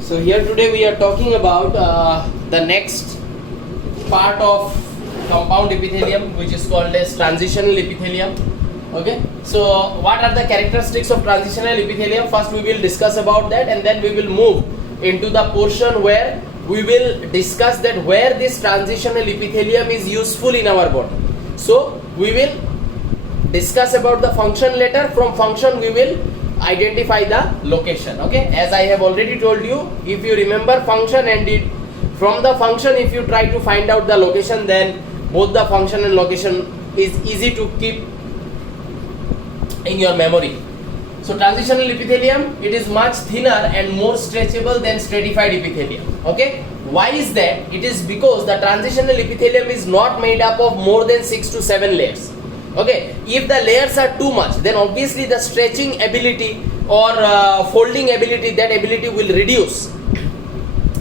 So here today we are talking about the next part of compound epithelium, which is called as transitional epithelium. Okay, so what are the characteristics of transitional epithelium? First we will discuss about that, and then we will move into the portion where we will discuss that where this transitional epithelium is useful in our body. So we will discuss about the function later. From function we will identify the location. Okay, as I have already told you, if you remember function and from the function if you try to find out the location, then both the function and location is easy to keep in your memory. So transitional epithelium, it is much thinner and more stretchable than stratified epithelium. Okay, why is that? It is because the transitional epithelium is not made up of more than 6 to 7 layers. Okay, if the layers are too much, then obviously the stretching ability or folding ability, that ability will reduce.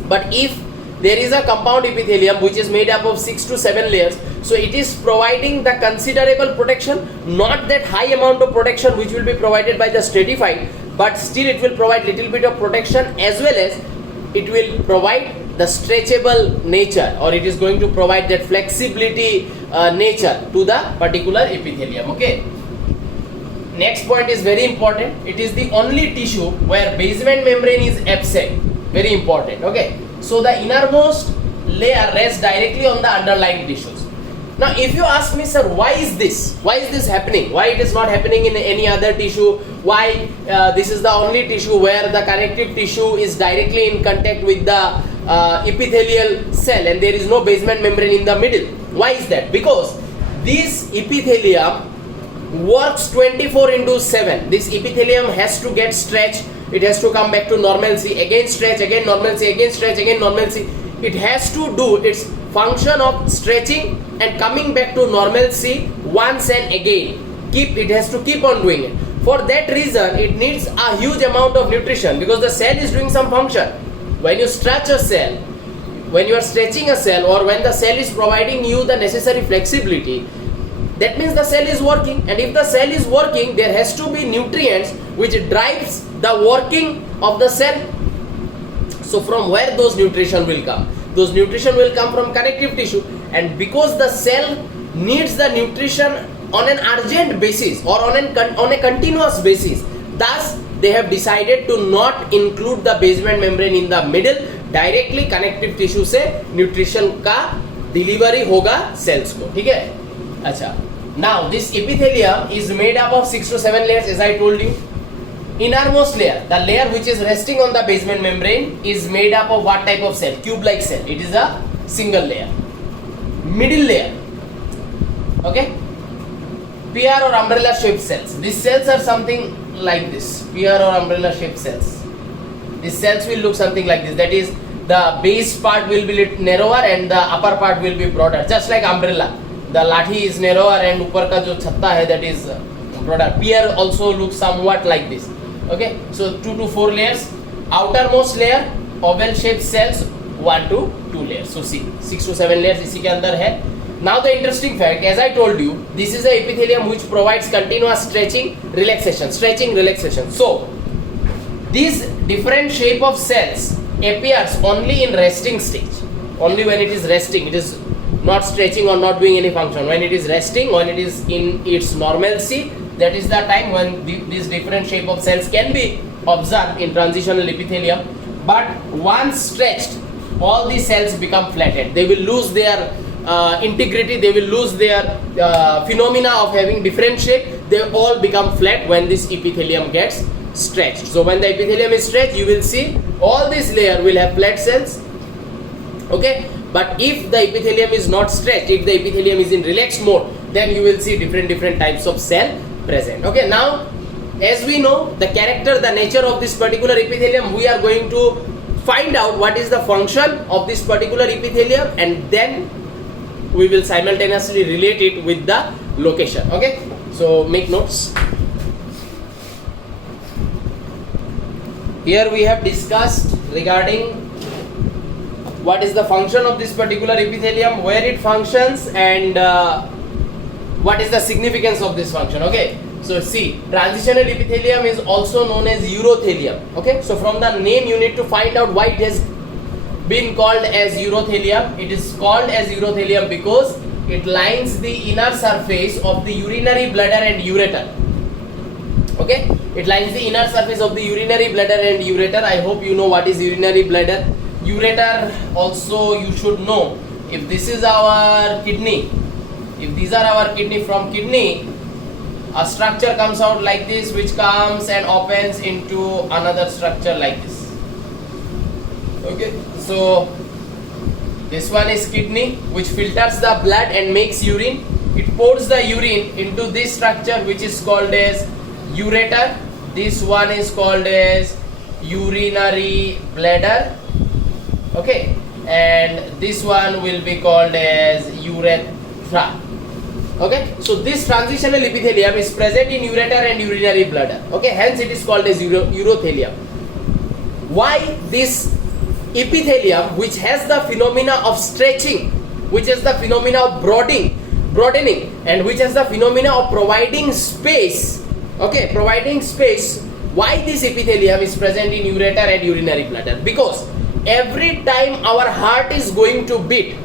But if there is a compound epithelium which is made up of 6 to 7 layers, so it is providing the considerable protection, not that high amount of protection which will be provided by the stratified, but still it will provide little bit of protection, as well as it will provide the stretchable nature, or it is going to provide that flexibility nature to the particular epithelium. Okay, next point is very important. It is the only tissue where basement membrane is absent. Very important. Okay, so the innermost layer rests directly on the underlying tissues. Now if you ask me, sir, why is this happening, why it is not happening in any other tissue, why this is the only tissue where the connective tissue is directly in contact with the epithelial cell and there is no basement membrane in the middle? Why is that? Because this epithelium works 24/7. This epithelium has to get stretched, it has to come back to normalcy, again stretch, again normalcy, again stretch, again normalcy. It has to do its function of stretching and coming back to normalcy once and again. It has to keep on doing it. For that reason, it needs a huge amount of nutrition, because the cell is doing some function. When you stretch a cell, when you are stretching a cell, or when the cell is providing you the necessary flexibility, that means the cell is working. And if the cell is working, there has to be nutrients which drives the working of the cell. So from where those nutrition will come? Those nutrition will come from connective tissue, and because the cell needs the nutrition on an urgent basis or on a continuous basis, thus they have decided to not include the basement membrane in the middle. Directly connective tissue से nutrition का delivery होगा cells को. ठीक है? अच्छा. Now this epithelium is made up of 6 to 7 layers, as I told you. Innermost layer, the layer which is resting on the basement membrane, is made up of what type of cell? Tube-like cell. It is a single layer. Middle layer, okay, pear or umbrella shaped cells. These cells are something like this, pear or umbrella shaped cells. These cells will look something like this. That is, the base part will be narrower and the upper part will be broader, just like umbrella. The lathi is narrower and ऊपर का जो छत्ता है, that is broader. Pear also looks somewhat like this. Okay, so 2 to 4 layers. Outermost layer, oval shaped cells, 1 to 2 layers. So see, 6 to 7 layers इसी के अंदर है. Now the interesting fact, as I told you, this is a epithelium which provides continuous stretching, relaxation, stretching, relaxation. So this different shape of cells appears only in resting stage. Only when it is resting, it is not stretching or not doing any function. When it is resting, when it is in its normalcy, that is the time when these different shape of cells can be observed in transitional epithelium. But once stretched, all the cells become flattened. They will lose their integrity, they will lose their phenomena of having different shape. They all become flat when this epithelium gets stretched. So when the epithelium is stretched, you will see all this layer will have flat cells. Okay, but if the epithelium is not stretched, if the epithelium is in relaxed mode, then you will see different types of cell present. Okay, now as we know the character, the nature of this particular epithelium, we are going to find out what is the function of this particular epithelium, and then we will simultaneously relate it with the location. Okay, so make notes. Here we have discussed regarding what is the function of this particular epithelium, where it functions, and what is the significance of this function. Okay, So see, transitional epithelium is also known as urothelium. Okay, so from the name you need to find out why it has been called as urothelium. It is called as urothelium because it lines the inner surface of the urinary bladder and ureter. Okay, it lines the inner surface of the urinary bladder and ureter. I hope you know what is urinary bladder. Ureter also you should know. If this is our kidney, if these are our kidney, from kidney a structure comes out like this, which comes and opens into another structure like this. Okay, so this one is kidney, which filters the blood and makes urine. It pours the urine into this structure, which is called as ureter. This one is called as urinary bladder. Okay, and this one will be called as urethra. Okay, so this transitional epithelium is present in ureter and urinary bladder. Okay, hence it is called as urothelium. Why this epithelium, which has the phenomena of stretching, which has the phenomena of broadening, and which has the phenomena of providing space? Okay, providing space. Why this epithelium is present in ureter and urinary bladder? Because every time our heart is going to beat,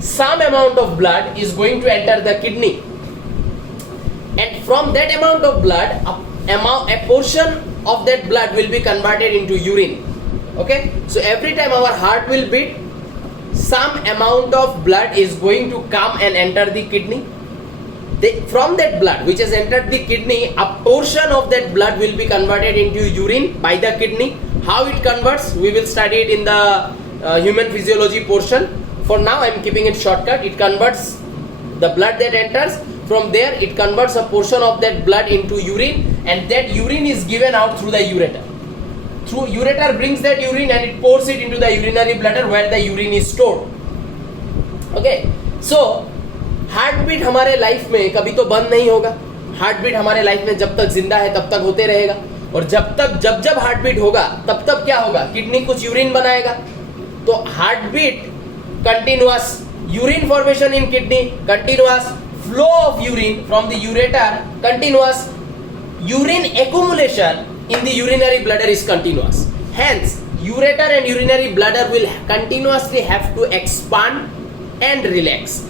some amount of blood is going to enter the kidney, and from that amount of blood a portion of that blood will be converted into urine. Okay, so every time our heart will beat, some amount of blood is going to come and enter the kidney. From that blood which has entered the kidney, a portion of that blood will be converted into urine by the kidney. How it converts, we will study it in the human physiology portion. For now I am keeping it shortcut. It converts the blood that enters. From there it converts a portion of that blood into urine, and that urine is given out through the ureter. Through ureter brings that urine and it pours it into the urinary bladder where the urine is stored. Okay, so heart beat हमारे life में कभी तो बंद नहीं होगा. Heart beat हमारे life में जब तक जिंदा है तब तक होते रहेगा, और जब हार्ट बीट होगा तब क्या होगा, किडनी कुछ यूरिन बनाएगा. तो heart beat continuous urine formation in kidney, continuous flow of urine from the ureter, continuous urine accumulation in the urinary bladder is continuous. Hence ureter and urinary bladder will continuously have to expand and relax.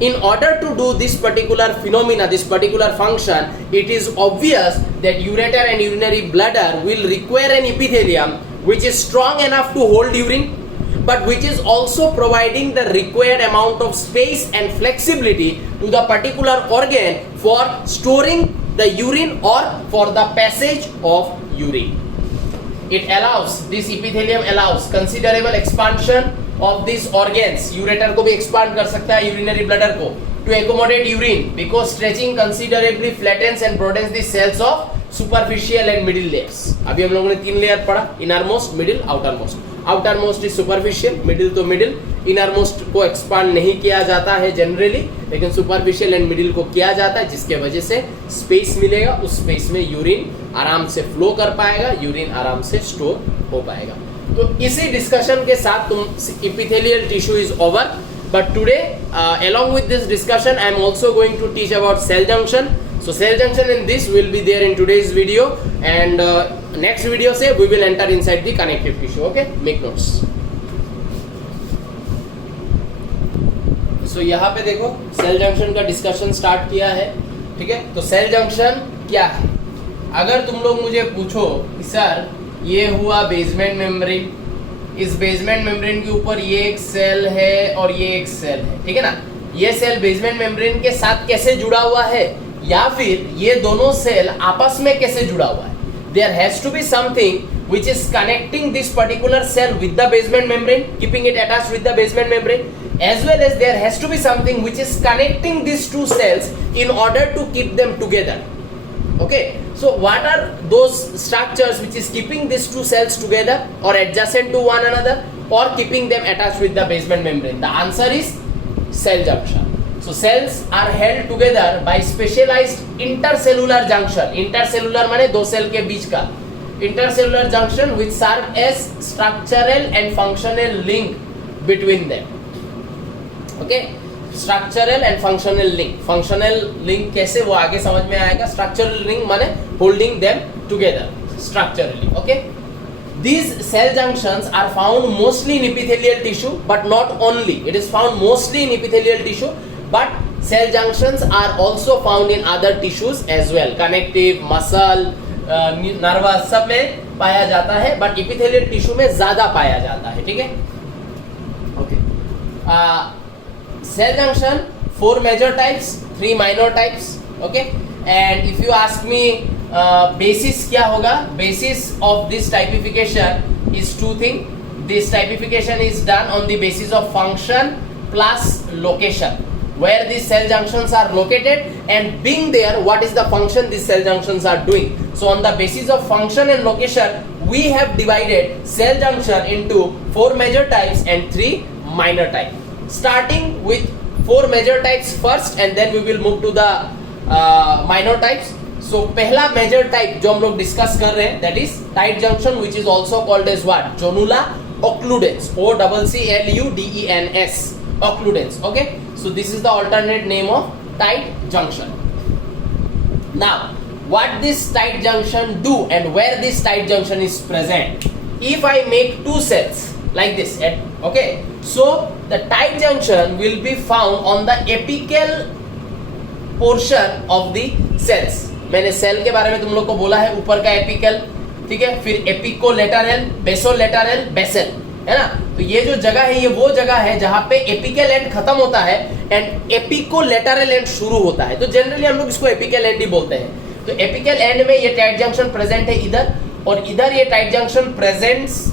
In order to do this particular phenomena, this particular function, it is obvious that ureter and urinary bladder will require an epithelium which is strong enough to hold urine, but which is also providing the required amount of space and flexibility to the particular organ for storing the urine or for the passage of urine. This epithelium allows considerable expansion of these organs. Ureter को भी expand कर सकता है, urinary bladder को, to accommodate urine, because stretching considerably flattens and broadens the cells of superficial and middle layers. अभी हम लोगों ने 3 लेयर पढ़ा, innermost, middle, outermost. Outermost is superficial, middle तो मिडिल. इनरमोस्ट को एक्सपांड नहीं किया जाता है जनरली, लेकिन सुपरफिशियल एंड मिडिल को किया जाता है, जिसके वजह से स्पेस मिलेगा. उस स्पेस में यूरिन आराम से फ्लो कर पाएगा, यूरिन आराम से स्टोर हो पाएगा. तो इसी डिस्कशन के साथ epithelial tissue is over. But today along with this discussion I am also going to teach about cell junction. So cell junction in this will be there in today's video, and next video से we will enter inside the connective tissue. Okay, make notes. So यहाँ पे देखो cell junction का discussion start किया है, ठीक है. तो cell junction क्या है? अगर तुम लोग मुझे पूछो कि सर ये हुआ बेसमेंट मेम्ब्रेन, इस बेसमेंट मेम्ब्रेन के ऊपर ये एक सेल है और ये एक सेल है, ठीक है ना. ये सेल बेसमेंट मेम्ब्रेन के साथ कैसे जुड़ा हुआ है, या फिर ये दोनों सेल आपस में कैसे जुड़ा हुआ है. There has to be something which is connecting this particular cell with the basement membrane, keeping it attached with the basement membrane, as well as there has to be something which is connecting these two cells in order to keep them together. Okay, so what are those structures which is keeping these two cells together or adjacent to one another or keeping them attached with the basement membrane? The answer is cell junction. So cells are held together by specialized intercellular junction. Intercellular माने दो cell के बीच का intercellular junction which serve as structural and functional link between them. Okay, structural and functional link. Functional link कैसे, वो आगे समझ में आएगा। स्ट्रक्चरल लिंक माने holding them together structurally. Okay, these cell junctions are found mostly in epithelial tissue but not only. It is found mostly in epithelial tissue but cell junctions are also found in other tissues as well. Connective, muscle, nervous सब में पाया जाता है but epithelial tissue में ज्यादा पाया जाता है। ठीक है, okay. Cell junction 4 major types, 3 minor types. Okay, and if you ask me basis क्या होगा, basis of this typification is 2 things. This typification is done on the basis of function plus location, where these cell junctions are located, and being there, what is the function these cell junctions are doing. So on the basis of function and location, we have divided cell junction into 4 major types and 3 minor types. Starting with 4 major types first, and then we will move to the minor types. So पहला major type जो हम लोग discuss कर रहे हैं, that is tight junction, which is also called as what? Jonula occludens. OCCLUDENS. Occludens. Okay. So this is the alternate name of tight junction. Now, what this tight junction do and where this tight junction is present? If I make 2 cells like this, okay. So the tight junction will be found on the apical portion of the cells. मैंने cell के बारे में तुम लोग को बोला है, ऊपर का एपिकल, ठीक है, फिर एपिकोलेटरल, बेसोलेटरल, बेसल, है ना। तो ये जो जगह है, ये वो जगह है जहां पे एपिकल एंड खत्म होता है एंड एपिकोलेटरल एंड शुरू होता है। तो जनरली हम लोग इसको एपिकल एंड ही बोलते हैं। तो एपिकल एंड में ये टाइट जंक्शन प्रेजेंट है इधर, और इधर ये टाइट जंक्शन प्रेजेंस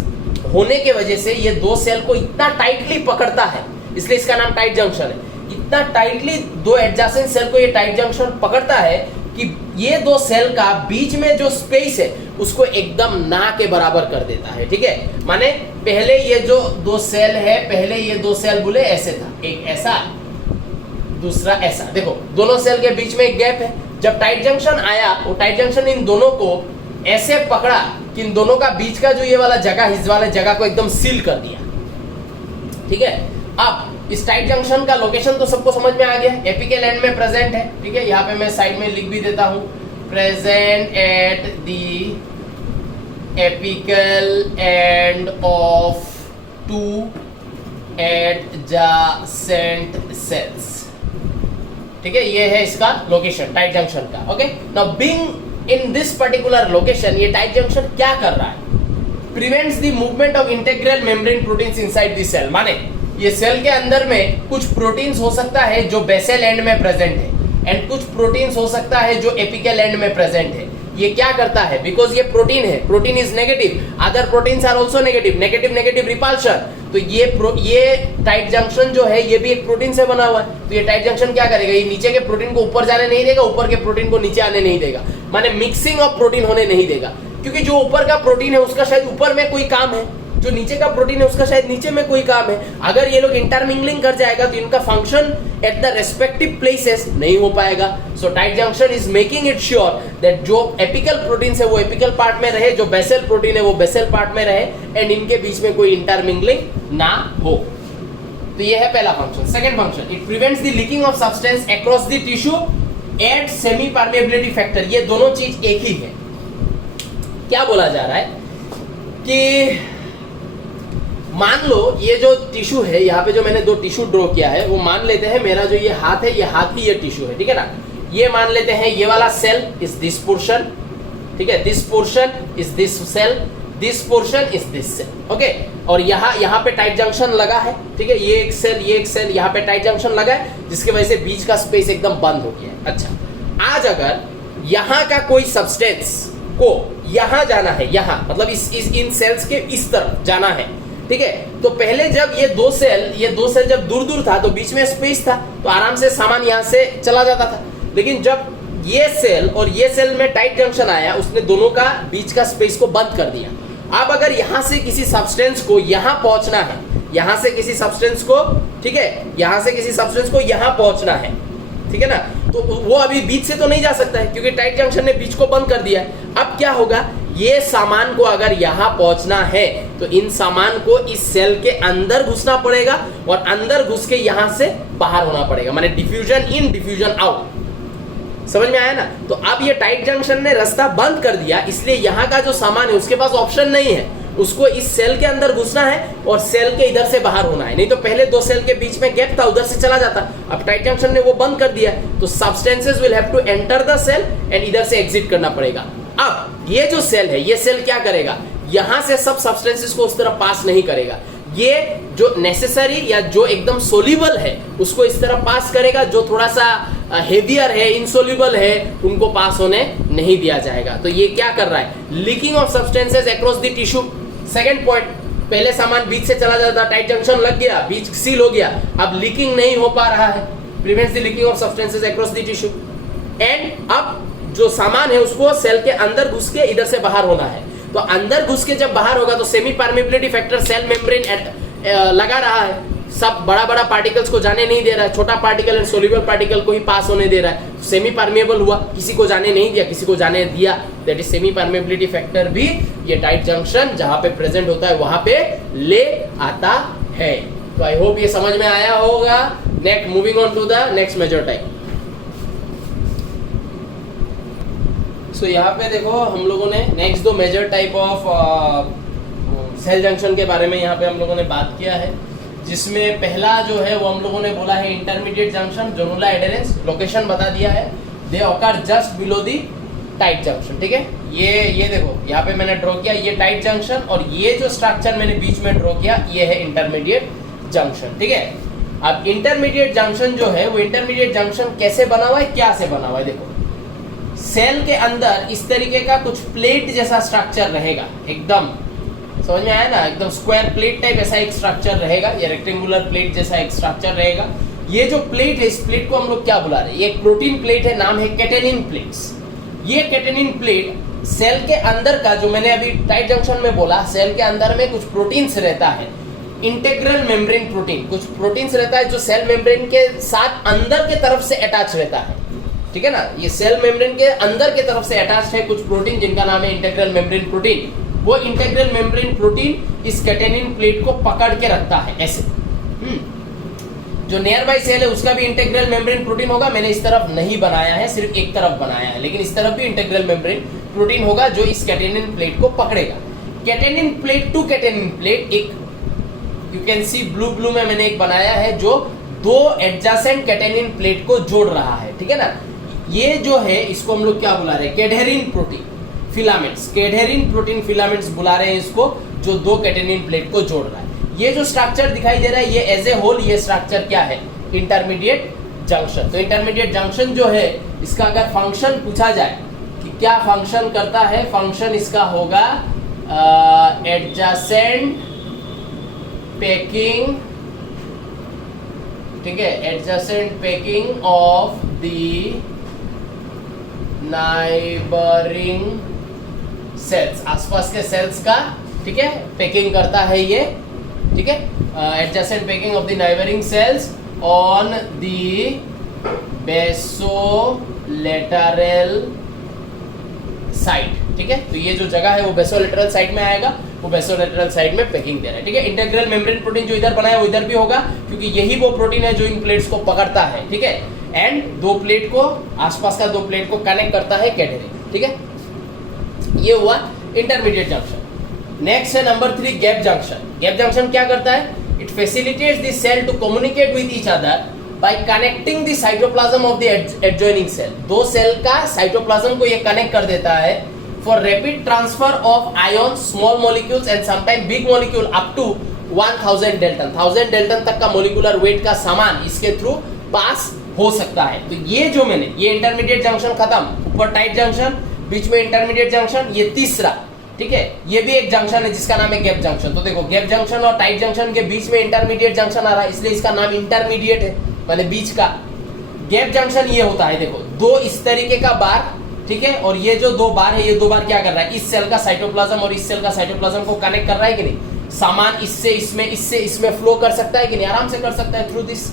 होने के वजह से ये 2 सेल को इतना टाइटली पकड़ता है, इसलिए इसका नाम टाइट जंक्शन है। इतना टाइटली 2 एडजेसेंट सेल को ये टाइट जंक्शन पकड़ता है कि ये 2 सेल का बीच में जो स्पेस है उसको एकदम ना के बराबर कर देता है। ठीक है, माने पहले ये जो 2 सेल है, पहले ये 2 सेल बोले ऐसे था, एक ऐसा दूसरा ऐसा। देखो दोनों सेल के बीच में एक गैप है। जब टाइट जंक्शन आया, वो टाइट जंक्शन इन दोनों को ऐसे पकड़ा कि इन दोनों का बीच का जो ये वाला जगह, इस वाले जगह को एकदम सील कर दिया। ठीक है, अब इस टाइट जंक्शन का लोकेशन तो सबको समझ में आ गया, एपिकल एंड में प्रेजेंट है। ठीक है, यहाँ पे मैं साइड में लिख भी देता हूँ, present at the apical end of 2 adjacent cells. ठीक है, ये है इसका लोकेशन टाइट जंक्शन का। Okay, now being in this particular location, ये टाइट जंक्शन क्या कर रहा है? Prevents the movement of integral membrane proteins inside the cell. माने ये सेल के अंदर में कुछ प्रोटीन्स हो सकता है जो बेसल एंड में प्रेजेंट है, एंड कुछ प्रोटीन्स हो सकता है जो एपिकल एंड में प्रेजेंट है। ये क्या करता है? बिकॉज ये प्रोटीन है, protein is negative, other proteins are also negative, negative repulsion. तो ये टाइट जंक्शन जो है ये भी एक प्रोटीन से बना हुआ है। तो ये टाइट जंक्शन क्या करेगा? ये नीचे के प्रोटीन को ऊपर जाने नहीं देगा, ऊपर के प्रोटीन को नीचे आने नहीं देगा, माने मिक्सिंग ऑफ प्रोटीन होने नहीं देगा। क्योंकि जो ऊपर का प्रोटीन है उसका शायद ऊपर में कोई काम है, जो नीचे का प्रोटीन है उसका शायद नीचे में कोई काम है। अगर ये लोग इंटरमिंगलिंग कर जाएगा तो इनका function at the respective places नहीं हो पाएगा। So tight junction is making it sure that जो एपिकल प्रोटीन है वो एपिकल पार्ट में रहे, जो बेसल प्रोटीन है वो बेसल पार्ट में रहे, एंड इनके बीच में कोई इंटरमिंगलिंग ना हो। तो ये है पहला function. Second function, it prevents the leaking of substance across the tissue at semi permeability factor. ये दोनों चीज एक ही है। क्या बोला जा रहा है कि मान लो ये जो टिश्यू है, यहाँ पे जो मैंने 2 टिश्यू ड्रॉ किया है, वो मान लेते हैं मेरा जो ये हाथ है, ये हाथ ही ये टिश्यू है, ठीक है ना। ये मान लेते हैं ये वाला सेल इज दिस पोर्शन, ठीक है, this portion is this cell, this portion is this cell, okay. और यहाँ पे टाइट जंक्शन लगा है, ठीक है, ये एक सेल, यहाँ पे टाइट जंक्शन लगा है, जिसकी वजह से बीच का स्पेस एकदम बंद हो गया है। अच्छा, आज अगर यहाँ का कोई सब्सटेंस को यहाँ जाना है, यहाँ मतलब इन सेल्स के इस तरफ जाना है, ठीक है, तो पहले जब ये दो सेल जब दूर था तो बीच में स्पेस था, तो आराम से सामान यहाँ से चला जाता था। लेकिन जब ये सेल और ये सेल में टाइट जंक्शन आया, उसने दोनों का बीच का स्पेस को बंद कर दिया। अब अगर यहाँ से किसी सब्सटेंस को यहाँ पहुंचना है, यहाँ से किसी सब्सटेंस को, ठीक है, यहाँ से किसी सब्सटेंस को यहाँ पहुंचना है, ठीक है ना, तो वो अभी बीच से तो नहीं जा सकता है क्योंकि टाइट जंक्शन ने बीच को बंद कर दिया है। अब क्या होगा, ये सामान को अगर यहाँ पहुंचना है तो इन सामान को इस सेल के अंदर घुसना पड़ेगा और अंदर घुस के यहां से बाहर होना पड़ेगा, माने डिफ्यूजन इन डिफ्यूजन आउट। समझ में आया ना? तो अब ये टाइट जंक्शन ने रास्ता बंद कर दिया, इसलिए यहाँ का जो सामान है उसके पास ऑप्शन नहीं है, उसको इस सेल के अंदर घुसना है और सेल के इधर से बाहर होना है। नहीं तो पहले दो सेल के बीच में गैप था, उधर से चला जाता। अब टाइट जंक्शन ने वो बंद कर दिया, तो substances will have to enter the cell and इधर से एग्जिट करना पड़ेगा। अब ये जो सेल है, ये सेल क्या करेगा, यहां से सब सब्सटेंसेस को उस तरह पास नहीं करेगा, ये जो नेसेसरी या जो एकदम सोल्यूबल है उसको इस तरह पास करेगा, जो थोड़ा सा हेवियर है, इनसोल्यूबल है, उनको पास होने नहीं दिया जाएगा। तो ये क्या कर रहा है, leaking of substances across the tissue. Second point, पहले सामान बीच से चला जाता, टाइट जंक्शन लग गया, बीच सील हो गया, अब लीकिंग नहीं हो पा रहा है, prevents the leaking of substances across the tissue. And अब जो सामान है उसको सेल के अंदर घुस के इधर से बाहर होना है, तो अंदर घुस के जब बाहर होगा तो semi permeability factor cell membrane लगा रहा है, सब बड़ा बड़ा पार्टिकल्स को जाने नहीं दे रहा है, छोटा पार्टिकल एंड सोल्यूबल पार्टिकल को ही पास होने दे रहा है, सेमी परमेबल हुआ, किसी को जाने नहीं दिया, किसी को जाने दिया, that is semi permeability factor भी ये टाइट जंक्शन जहां पे प्रेजेंट होता है वहां पे ले आता है। तो आई होप ये समझ में आया होगा। Next, moving on to the next major type. So यहाँ पे देखो हम लोगों ने नेक्स्ट दो major type of cell junction के बारे में यहाँ पे हम लोगों ने बात किया है, जिसमें पहला जो है वो हम लोगों ने बोला है intermediate junction, zonula adherens, location बता दिया है, they occur just below the tight junction. ठीक है, ये देखो यहाँ पे मैंने ड्रॉ किया, ये टाइट जंक्शन और ये जो स्ट्रक्चर मैंने बीच में ड्रॉ किया ये है इंटरमीडिएट जंक्शन। ठीक है, अब इंटरमीडिएट जंक्शन जो है वो इंटरमीडिएट जंक्शन कैसे बना हुआ है, क्या से बना हुआ है, देखो सेल के अंदर इस तरीके का कुछ प्लेट जैसा स्ट्रक्चर रहेगा, एकदम समझ में आया ना, एकदम स्क्वायर प्लेट टाइप ऐसा एक स्ट्रक्चर रहेगा, ये रेक्टेंगुलर प्लेट जैसा एक स्ट्रक्चर रहेगा। ये जो प्लेट है, इस प्लेट को हम लोग क्या बुला रहे हैं, ये एक प्रोटीन प्लेट है, नाम है कैटेनिन प्लेट्स। ये कैटेनिन प्लेट सेल के अंदर का, जो मैंने अभी टाइट जंक्शन में बोला, सेल के अंदर में कुछ प्रोटीन्स रहता है, इंटेग्रल मेम्ब्रेन प्रोटीन, कुछ प्रोटीन्स रहता है जो सेल मेम्ब्रेन के साथ अंदर के तरफ से अटैच रहता है। ठीक है ना, ये सेल मेम्ब्रेन के अंदर के तरफ से अटैच है कुछ प्रोटीन जिनका नाम है इंटेग्रल मेम्ब्रेन प्रोटीन। वो इंटेग्रल मेम्ब्रेन प्रोटीन इस कैटेनिन प्लेट को पकड़ के रखता है ऐसे। जो नियर बाई सेल है उसका भी इंटेग्रल मेम्ब्रेन प्रोटीन होगा, मैंने इस तरफ नहीं बनाया है, सिर्फ एक तरफ बनाया है, लेकिन इस तरफ भी इंटेग्रल मेम्ब्रेन प्रोटीन होगा जो इस कैटेनिन प्लेट को पकड़ेगा। Catenin plate to catenin plate, एक यू कैन सी ब्लू में मैंने एक बनाया है जो दो एडजेसेंट कैटेनिन प्लेट को जोड़ रहा है। ठीक है ना, ये जो है इसको हम लोग क्या बुला रहे हैं, कैडहेरिन प्रोटीन फिलामेंट्स, कैडहेरिन प्रोटीन फिलामेंट्स बुला रहे हैं इसको, जो दो कैटेनिन प्लेट को जोड़ रहा है। ये जो स्ट्रक्चर दिखाई दे रहा है ये एज ए होल, ये स्ट्रक्चर क्या है, इंटरमीडिएट जंक्शन। तो इंटरमीडिएट जंक्शन जो है इसका अगर फंक्शन पूछा जाए कि क्या फंक्शन करता है, फंक्शन इसका होगा एडजेसेंट पैकिंग, ठीक है, adjacent packing of the neighbouring cells, आसपास के सेल्स का, ठीक है, पैकिंग करता है ये। ठीक है, adjacent packing of the neighbouring cells on the basolateral side. ठीक है, तो ये जो जगह है वो बेसोलेटरल साइड में आएगा, वो बेसोलेटरल साइड में पैकिंग दे रहा है। ठीक है, इंटेग्रल मेम्ब्रेन प्रोटीन जो इधर बनाया वो इधर भी होगा, क्योंकि यही वो प्रोटीन है जो इन प्लेट्स को पकड़ता है। ठीक है, एंड दो प्लेट को, आसपास का दो प्लेट को कनेक्ट करता है कैडहेरिन। ठीक है, ये हुआ इंटरमीडिएट जंक्शन। नेक्स्ट है number 3, gap junction. Gap junction क्या करता है, it facilitates the cell to communicate with each other by connecting the cytoplasm of the adjoining cell. दो सेल का साइटोप्लाज्म को ये कनेक्ट कर देता है for rapid transfer of ion, small molecules and sometime big molecule up to 1000 dalton. 1000 dalton तक का molecular weight का सामान इसके थ्रू पास हो सकता है। तो ये जो मैंने, ये इंटरमीडिएट जंक्शन खत्म, ऊपर टाइट जंक्शन, बीच में इंटरमीडिएट जंक्शन, ये तीसरा। ठीक है, ये भी एक जंक्शन है जिसका नाम है गैप जंक्शन। तो देखो गैप जंक्शन और टाइट जंक्शन के बीच में इंटरमीडिएट जंक्शन आ रहा है, इसलिए इसका नाम इंटरमीडिएट है, माने बीच का। गैप जंक्शन ये होता है, देखो दो इस तरीके का बार, ठीक है, और ये जो दो बार है, ये दो बार क्या कर रहा है, इस सेल का साइटोप्लाज्म और इस सेल का साइटोप्लाज्म को कनेक्ट कर रहा है कि नहीं। सामान इससे इसमें, इससे इसमें फ्लो कर सकता है कि नहीं, आराम से कर सकता है थ्रू दिस।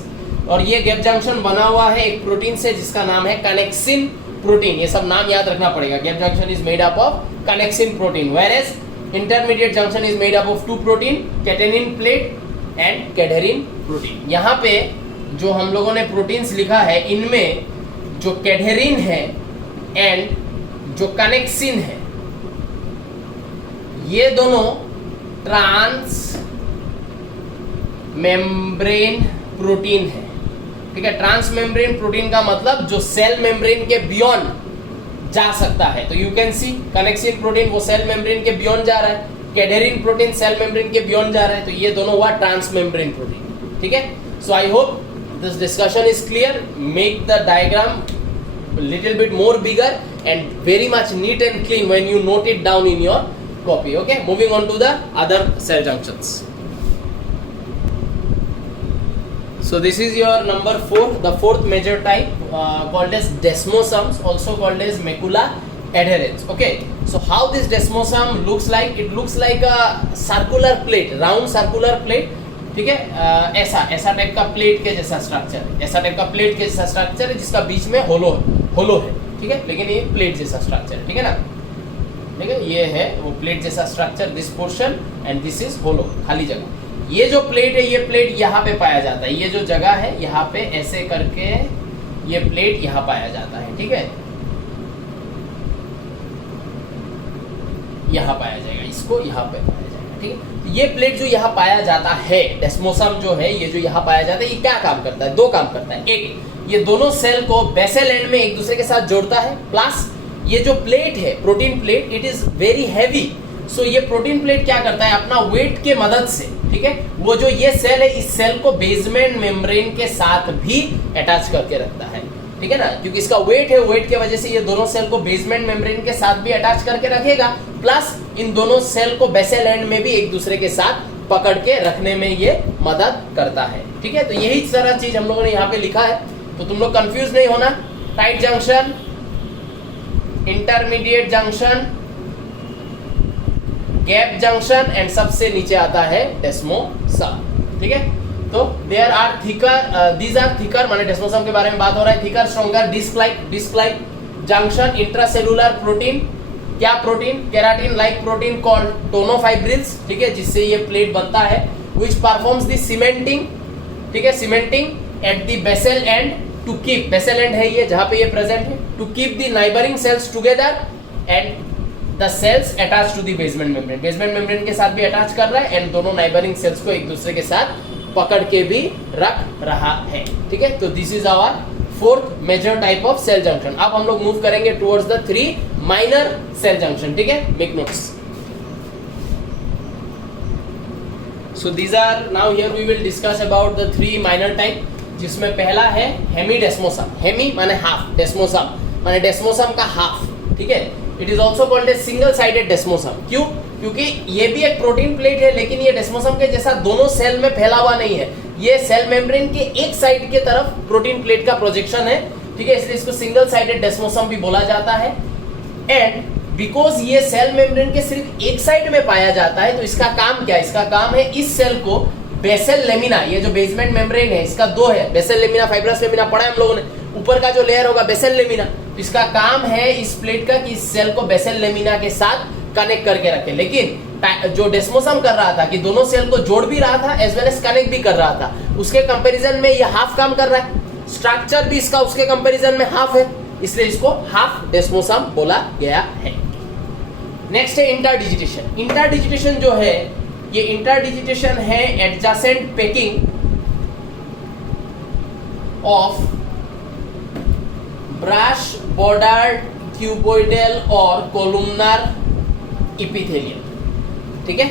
और ये गैप जंक्शन बना हुआ है एक प्रोटीन से जिसका नाम है कनेक्सिन प्रोटीन। ये सब नाम याद रखना पड़ेगा। Gap junction is made up of connexin protein, whereas intermediate junction is made up of two protein, catenin plate and cadherin protein. यहाँ पे जो हम लोगों ने प्रोटीन्स लिखा है, इनमें जो कैडहेरिन है एंड जो कनेक्सिन है, ये दोनों ट्रांस मेम्ब्रेन प्रोटीन है। ठीक है, ट्रांस मेम्ब्रेन प्रोटीन का मतलब जो सेल मेम्ब्रेन के बियॉन्ड जा सकता है। तो यू कैन सी कनेक्सिन प्रोटीन वो सेल मेम्ब्रेन के बियॉन्ड जा रहा है, कैडहेरिन प्रोटीन सेल मेम्ब्रेन के बियॉन्ड जा रहा है, तो ये दोनों हुआ ट्रांस मेम्ब्रेन प्रोटीन। ठीक है, so I hope this discussion is clear. Make the diagram little bit more bigger and very much neat and clean when you note it down in your copy. Okay, moving on to the other cell junctions. So this is your number 4, the fourth major type called as desmosomes, also called as macula adherens. Okay, so how this desmosome looks like? It looks like a circular plate, round circular plate. ठीक है, ऐसा type का plate के जैसा structure है, ऐसा type का plate के जैसा स्ट्रक्चर है जिसका बीच में होलो है। ठीक है, लेकिन ये प्लेट जैसा स्ट्रक्चर है। ठीक है ना, ठीक है, ये है वो प्लेट जैसा structure, this portion and this is hollow, खाली जगह। ये जो प्लेट है, ये प्लेट यहाँ पे पाया जाता है, ये जो जगह है यहाँ पे ऐसे करके ये प्लेट यहाँ पाया जाता है। ठीक है, यहाँ पाया जाएगा, इसको यहाँ पे पाया जाएगा। ठीक है, ये प्लेट जो यहाँ पाया जाता है, डेस्मोसम जो है, ये जो यहाँ पाया जाता है, ये क्या काम करता है? दो काम करता है। एक, ये दोनों सेल को बेसल एंड में एक दूसरे के साथ जोड़ता है, प्लस ये जो प्लेट है, protein plate, it is very heavy. So ये प्रोटीन प्लेट क्या करता है? अपना वेट के मदद से, ठीक है, वो जो ये सेल है, इस सेल को बेसमेंट मेम्ब्रेन के साथ भी अटैच करके रखता है। ठीक है ना, क्योंकि इसका वेट है, वेट की वजह से ये दोनों सेल को बेसमेंट मेम्ब्रेन के साथ भी अटैच करके रखेगा, प्लस इन दोनों सेल को बेसल एंड में भी एक दूसरे के साथ पकड़ के रखने में ये मदद करता है। ठीक है, तो यही सारा चीज हम लोगों ने यहाँ पे लिखा है, तो तुम लोग कंफ्यूज नहीं होना। Tight junction, intermediate junction, gap junction and सबसे नीचे आता है डेस्मोसम। ठीक है, तो there are thicker, these are thicker, माने डेस्मोसम के बारे में बात हो रहा है, thicker stronger disc like junction, intracellular protein, क्या protein? Keratin like protein called tonofibrils. ठीक है, जिससे ये प्लेट बनता है, व्हिच परफॉर्म्स द सीमेंटिंग। ठीक है, cementing at the basal end to keep, basal end है ये जहां पे ये प्रेजेंट है, to keep the neighbouring cells together and the cells attach to the basement membrane, basement membrane के साथ भी अटैच कर रहा है एंड दोनों नाइबरिंग सेल्स को एक दूसरे के साथ पकड़ के भी रख रहा है। ठीक है, तो this is our fourth major type of cell junction. अब हम लोग मूव करेंगे towards the 3 minor cell junction. ठीक है, make notes. So these are, now here we will discuss about the 3 minor type, जिसमें पहला है हेमीडेस्मोसम। हेमी माने हाफ, डेस्मोसम माने डेस्मोसम का हाफ। ठीक है, it is also called a single sided desmosome. क्यों? क्योंकि ये भी एक प्रोटीन प्लेट है, लेकिन ये डेस्मोसम के जैसा दोनों सेल में फैला हुआ नहीं है, ये सेल मेम्ब्रेन के एक साइड के तरफ प्रोटीन प्लेट का प्रोजेक्शन है। ठीक है, इसलिए इसको सिंगल साइडेड डेस्मोसम भी बोला जाता है। एंड बिकॉज ये सेल मेम्ब्रेन के सिर्फ एक साइड में पाया जाता है, तो इसका काम क्या है? इसका काम है इस सेल को बेसल लेमिना, ये जो बेसमेंट मेम्ब्रेन है इसका 2 है, बेसल लेमिना, फाइब्रस लेमिना पढ़ा है हम लोगों ने, ऊपर का जो लेयर होगा बेसल लेमिना, इसका काम है इस प्लेट का कि इस सेल को बेसल लेमिना के साथ कनेक्ट करके रखे। लेकिन जो डेस्मोसम कर रहा था कि दोनों सेल को जोड़ भी रहा था एज वेल एज कनेक्ट भी कर रहा था, उसके कंपैरिजन में ये हाफ काम कर रहा है, स्ट्रक्चर भी इसका उसके कंपैरिजन में हाफ है, इसलिए इसको हाफ डेस्मोसम बोला गया है। नेक्स्ट है इंटरडिजिटेशन। इंटरडिजिटेशन जो है, ये इंटरडिजिटेशन है adjacent packing of brush bordered cuboidal और कोलुमनर इपिथेलियम। ठीक है,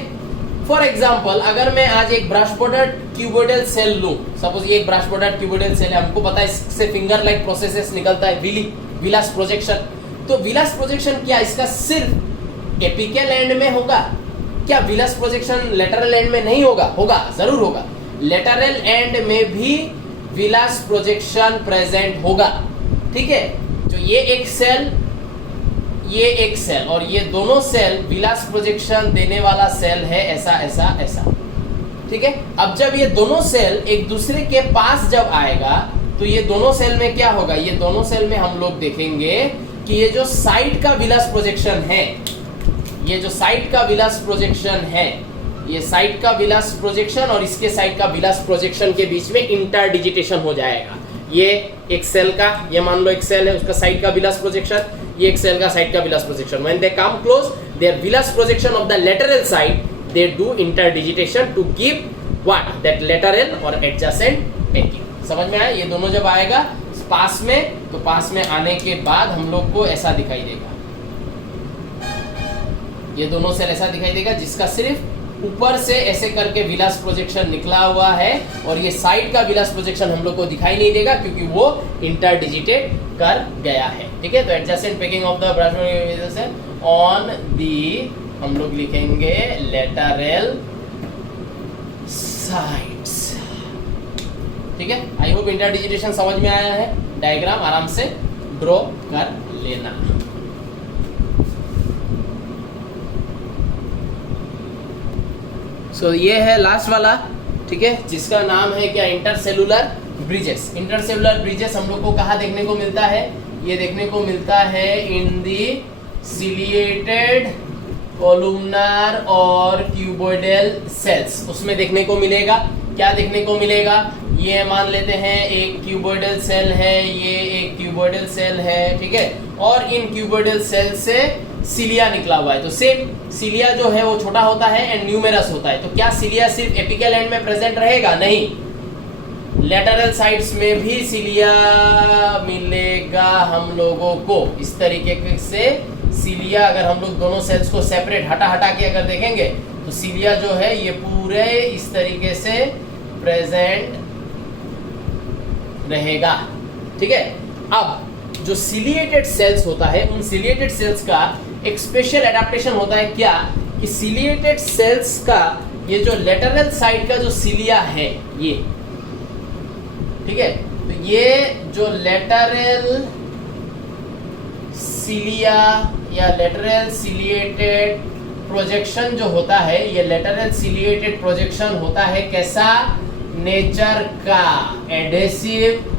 फॉर एग्जाम्पल अगर मैं आज एक ब्रश बॉर्डर्ड क्यूबोइडल सेल लूं, सपोज ये एक ब्रश बॉर्डर्ड क्यूबोइडल सेल है, हमको पता है इससे फिंगर लाइक प्रोसेसेस निकलता है, विलास प्रोजेक्शन। तो विलास प्रोजेक्शन क्या इसका सिर्फ एपिकल एंड में होगा क्या? विलास प्रोजेक्शन लेटरल एंड में नहीं होगा? होगा, जरूर होगा। लेटरल एंड में भी विलास प्रोजेक्शन प्रेजेंट होगा। ठीक है, जो ये एक सेल, ये एक सेल और ये दोनों सेल विलास प्रोजेक्शन देने वाला सेल है, ऐसा ऐसा ऐसा। ठीक है, अब जब ये दोनों सेल एक दूसरे के पास जब आएगा, तो ये दोनों सेल में क्या होगा? ये दोनों सेल में हम लोग देखेंगे कि ये जो साइड का विलास प्रोजेक्शन है, ये जो साइड का विलास प्रोजेक्शन है, ये साइड का विलास प्रोजेक्शन और इसके साइड का विलास प्रोजेक्शन के बीच में इंटरडिजिटेशन हो जाएगा। ये एक सेल का, ये मान लो एक सेल है, उसका साइड का विलास प्रोजेक्शन, ये एक सेल का साइड का villus projection. When they come close there villus projection of the lateral side they do interdigitation to give what that lateral और एडजेसेंट पैकिंग। समझ में आया? ये दोनों जब आएगा पास में, तो पास में आने के बाद हम लोग को ऐसा दिखाई देगा, ये दोनों सेल ऐसा दिखाई देगा जिसका सिर्फ ऊपर से ऐसे करके विलास प्रोजेक्शन निकला हुआ है और ये साइड का विलास प्रोजेक्शन हम लोग को दिखाई नहीं देगा क्योंकि वो इंटरडिजिटेट कर गया है। ठीक है, तो adjacent packing of the branch on the हम लोग लिखेंगे लेटरल साइड्स। ठीक है, आई होप इंटरडिजिटेशन समझ में आया है। डायग्राम आराम से ड्रॉ कर लेना। सो ये है लास्ट वाला, ठीक है, जिसका नाम है क्या, इंटरसेलुलर ब्रिजेस। इंटरसेलुलर ब्रिजेस हम लोग को कहाँ देखने को मिलता है? ये देखने को मिलता है इन दी सिलिएटेड कोलुमनार और क्यूबोइडल सेल्स, उसमें देखने को मिलेगा। क्या देखने को मिलेगा? ये मान लेते हैं एक क्यूबोइडल सेल है, ये एक क्यूबोइडल सेल है, ठीक है, और इन क्यूबोइडल सेल से सिलिया निकला हुआ है। तो सेम सिलिया जो है वो छोटा होता है एंड न्यूमेरस होता है। तो क्या सिलिया सिर्फ एपिकल एंड में प्रेजेंट रहेगा? नहीं, लेटरल साइड्स में भी सिलिया मिलेगा हम लोगों को। इस तरीके से सिलिया, अगर हम लोग दोनों सेल्स को सेपरेट हटा के अगर देखेंगे तो सिलिया जो है ये पूरे इस तरीके से प्रेजेंट रहेगा। ठीक है, अब जो सिलिएटेड सेल्स होता है, उन सिलिएटेड सेल्स का एक स्पेशल एडेप्टेशन होता है। क्या कि सिलिएटेड सेल्स का ये जो लेटरल साइड का जो सिलिया है ये, ठीक है, तो ये जो लेटरल सिलिया या लेटरल सिलिएटेड प्रोजेक्शन जो होता है, ये लेटरल सिलिएटेड प्रोजेक्शन होता है कैसा? नेचर का, एडेसिव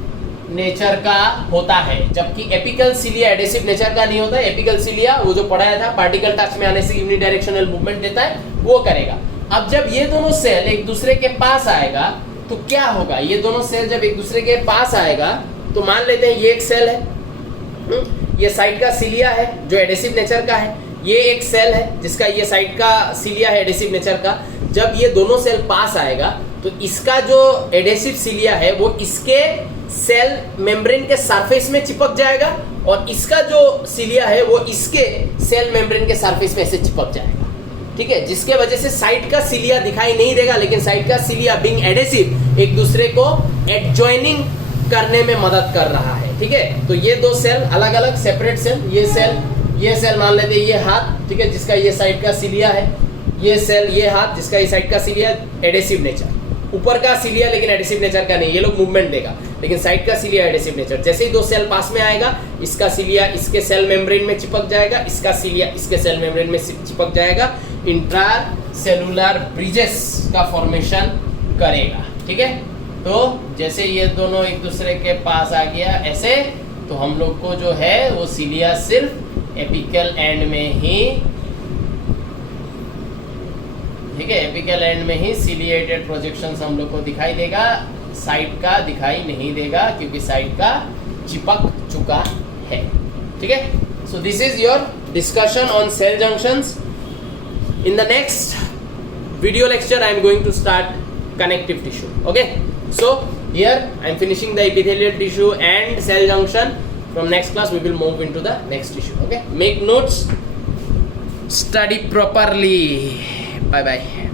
नेचर का होता है, जबकि एपिकल सिलिया एडेसिव नेचर का नहीं होता है। एपिकल सिलिया वो जो पढ़ाया था, पार्टिकल टच में आने से यूनिडायरेक्शनल मूवमेंट देता है, वो करेगा। अब जब ये दोनों सेल एक दूसरे के पास आएगा तो क्या होगा? ये दोनों सेल जब एक दूसरे के पास आएगा तो मान लेते हैं ये एक सेल है, ये साइड का सिलिया है जो एडेसिव नेचर का है, ये एक सेल है जिसका ये साइड का सिलिया है एडेसिव नेचर का। जब ये दोनों सेल पास आएगा तो इसका जो एडेसिव सिलिया है वो इसके सेल मेम्ब्रेन के सरफेस में चिपक जाएगा और इसका जो सिलिया है वो इसके सेल मेम्ब्रेन के सरफेस में ऐसे चिपक जाएगा। ठीक है, जिसके वजह से साइड का सिलिया दिखाई नहीं देगा, लेकिन साइड का सिलिया बीइंग एडेसिव एक दूसरे को एडजॉइनिंग करने में मदद कर रहा है। ठीक है, तो ये दो सेल अलग अलग सेपरेट सेल, ये सेल मान लेते हैं ये हाथ, ठीक है, जिसका ये साइड का सिलिया है, ये सेल ये हाथ जिसका ये साइड का सिलिया एडेसिव नेचर, ऊपर का सिलिया लेकिन एडेसिव नेचर का नहीं, ये लोग मूवमेंट देगा, लेकिन साइड का सिलिया एडेसिव नेचर। जैसे ही दो सेल पास में आएगा, इसका सिलिया इसके सेल मेम्ब्रेन में चिपक जाएगा, इसका सिलिया इसके सेल मेम्ब्रेन में चिपक जाएगा, इंट्रासेलुलर ब्रिजेस का फॉर्मेशन करेगा। ठीक है, तो जैसे ये दोनों एक दूसरे के पास आ गया ऐसे, तो हम लोग को जो है वो सिलिया सिर्फ एपिकल एंड में ही, ठीक है, एपिकल एंड में ही सिलिएटेड प्रोजेक्शंस हम लोग को दिखाई देगा, साइड का दिखाई नहीं देगा क्योंकि साइड का चिपक चुका है। ठीक है, so this is your discussion on sale junctions. In the next video lecture I am going to start connective tissue. Okay, so here I am finishing the epithelial tissue and cell junction. From next class we will move into the next tissue. Okay, make notes, study properly. Bye bye.